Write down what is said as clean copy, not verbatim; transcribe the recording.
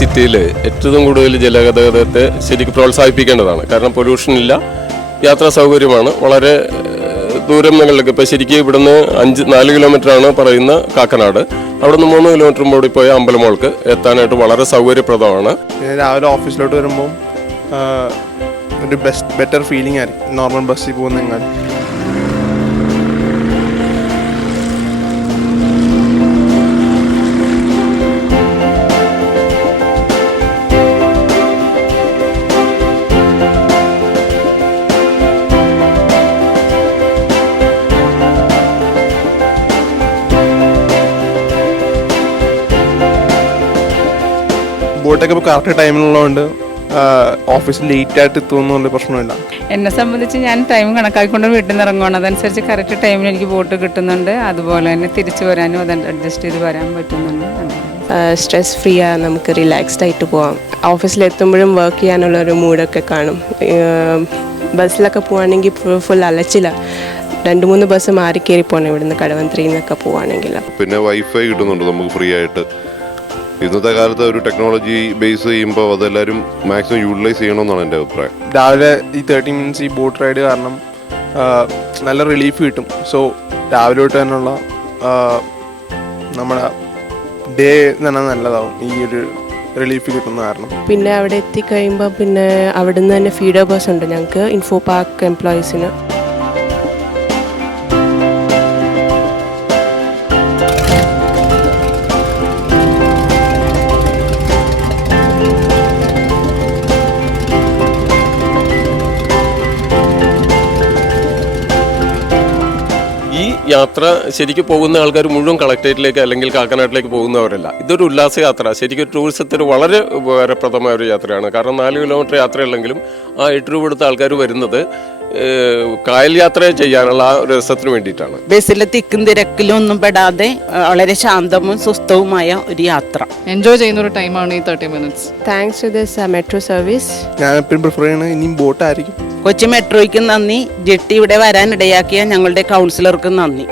സിറ്റിയിൽ ഏറ്റവും കൂടുതൽ ജലഗതാഗതത്തെ ശരിക്കും പ്രോത്സാഹിപ്പിക്കേണ്ടതാണ്. കാരണം പൊല്യൂഷൻ ഇല്ല, യാത്രാ സൗകര്യമാണ്. വളരെ ദൂരങ്ങളിലൊക്കെ ഇപ്പോൾ ശരിക്കും ഇവിടുന്ന് 4 കിലോമീറ്ററാണ് പറയുന്ന കാക്കനാട്, അവിടുന്ന് 3 കിലോമീറ്റർ കൂടി പോയ അമ്പലമോൾക്ക് എത്താനായിട്ട് വളരെ സൗകര്യപ്രദമാണ്. രാവിലെ ഓഫീസിലോട്ട് വരുമ്പോൾ ഒരു ബെറ്റർ ഫീലിംഗ് ആയിരിക്കും നോർമൽ ബസ്സിൽ പോകുന്നതിനാൽ. ബോട്ടൊക്കെ ഇപ്പോൾ കറക്റ്റ് ടൈമിലുള്ളതുകൊണ്ട് ഓഫീസിൽ ലേറ്റായിട്ട് എത്തുമെന്നുള്ള പ്രശ്നമില്ല. എന്നെ സംബന്ധിച്ച് ഞാൻ ടൈം കണക്കാക്കിക്കൊണ്ട് വീട്ടിൽ നിന്ന് ഇറങ്ങുകയാണ്. അതനുസരിച്ച് കറക്റ്റ് ടൈമിൽ എനിക്ക് ബോട്ട് കിട്ടുന്നുണ്ട്. അതുപോലെ തന്നെ തിരിച്ചു വരാനും അത് അഡ്ജസ്റ്റ് ചെയ്ത് വരാൻ പറ്റുന്നുണ്ട്. സ്ട്രെസ് ഫ്രീ ആണ്, നമുക്ക് റിലാക്സ്ഡ് ആയിട്ട് പോവാം. ഓഫീസിലെത്തുമ്പോഴും വർക്ക് ചെയ്യാനുള്ളൊരു മൂഡൊക്കെ കാണും. ബസ്സിലൊക്കെ പോവുകയാണെങ്കിൽ ഫുൾ അലച്ചില്ല. 2-3 ബസ് മാറി കയറി പോകണം ഇവിടുന്ന് കടവന്ത്രയിൽ നിന്നൊക്കെ പോവുകയാണെങ്കിൽ. പിന്നെ വൈഫൈ കിട്ടുന്നുണ്ട് നമുക്ക് ഫ്രീ ആയിട്ട്. ഇന്നത്തെ കാലത്ത് ഒരു ടെക്നോളജി ബേസ് ചെയ്യുമ്പോൾ അതെല്ലാവരും മാക്സിമം യൂട്ടിലൈസ് ചെയ്യണമെന്നാണ് എൻ്റെ അഭിപ്രായം. രാവിലെ ഈ 30 മിനിറ്റ്സ് ഈ ബോട്ട് റൈഡ് കാരണം നല്ല റിലീഫ് കിട്ടും. സോ രാവിലെ തൊട്ട് തന്നെയുള്ള നമ്മുടെ ഡേ തന്നെ നല്ലതാവും ഈ ഒരു റിലീഫ് കിട്ടുന്ന കാരണം. പിന്നെ അവിടെ എത്തിക്കഴിയുമ്പോൾ പിന്നെ അവിടെ നിന്ന് തന്നെ ഫീഡർ ബസ് ഉണ്ട് ഞങ്ങൾക്ക്, ഇൻഫോ പാർക്ക് എംപ്ലോയീസിന്. യാത്ര ശരിക്കും പോകുന്ന ആൾക്കാർ മുഴുവൻ കളക്ടറേറ്റിലേക്ക് അല്ലെങ്കിൽ കാക്കനാട്ടിലേക്ക് പോകുന്നവരല്ല. ഇതൊരു ഉല്ലാസ യാത്ര, ശരിക്കും ടൂറിസത്തിന് വളരെ ഉപകാരപ്രദമായ ഒരു യാത്രയാണ്. കാരണം 4 കിലോമീറ്റർ യാത്രയുള്ളെങ്കിലും ആ 8 രൂപ എടുത്ത ആൾക്കാർ വരുന്നത് കായൽ യാത്ര ചെയ്യാനുള്ള ആ ഒരു രസത്തിന് വേണ്ടിയിട്ടാണ്. ബസ്സിലെ തിക്കും തിരക്കിലും ഒന്നും പെടാതെ വളരെ ശാന്തവും സുസ്ഥവുമായ ഒരു യാത്ര എൻജോയ് ചെയ്യുന്ന ഒരു ടൈമാണ് ഈ 30 minutes. Thanks to this metro service. ഞാൻ എപ്പോഴും പ്രിഫർ ചെയ്യണത് ഇനിയും ബോട്ടായിരിക്കും. കൊച്ചി മെട്രോയ്ക്കും നന്ദി. ജെട്ടി ഇവിടെ വരാൻ ഇടയാക്കിയ ഞങ്ങളുടെ കൗൺസിലർക്കും നന്ദി.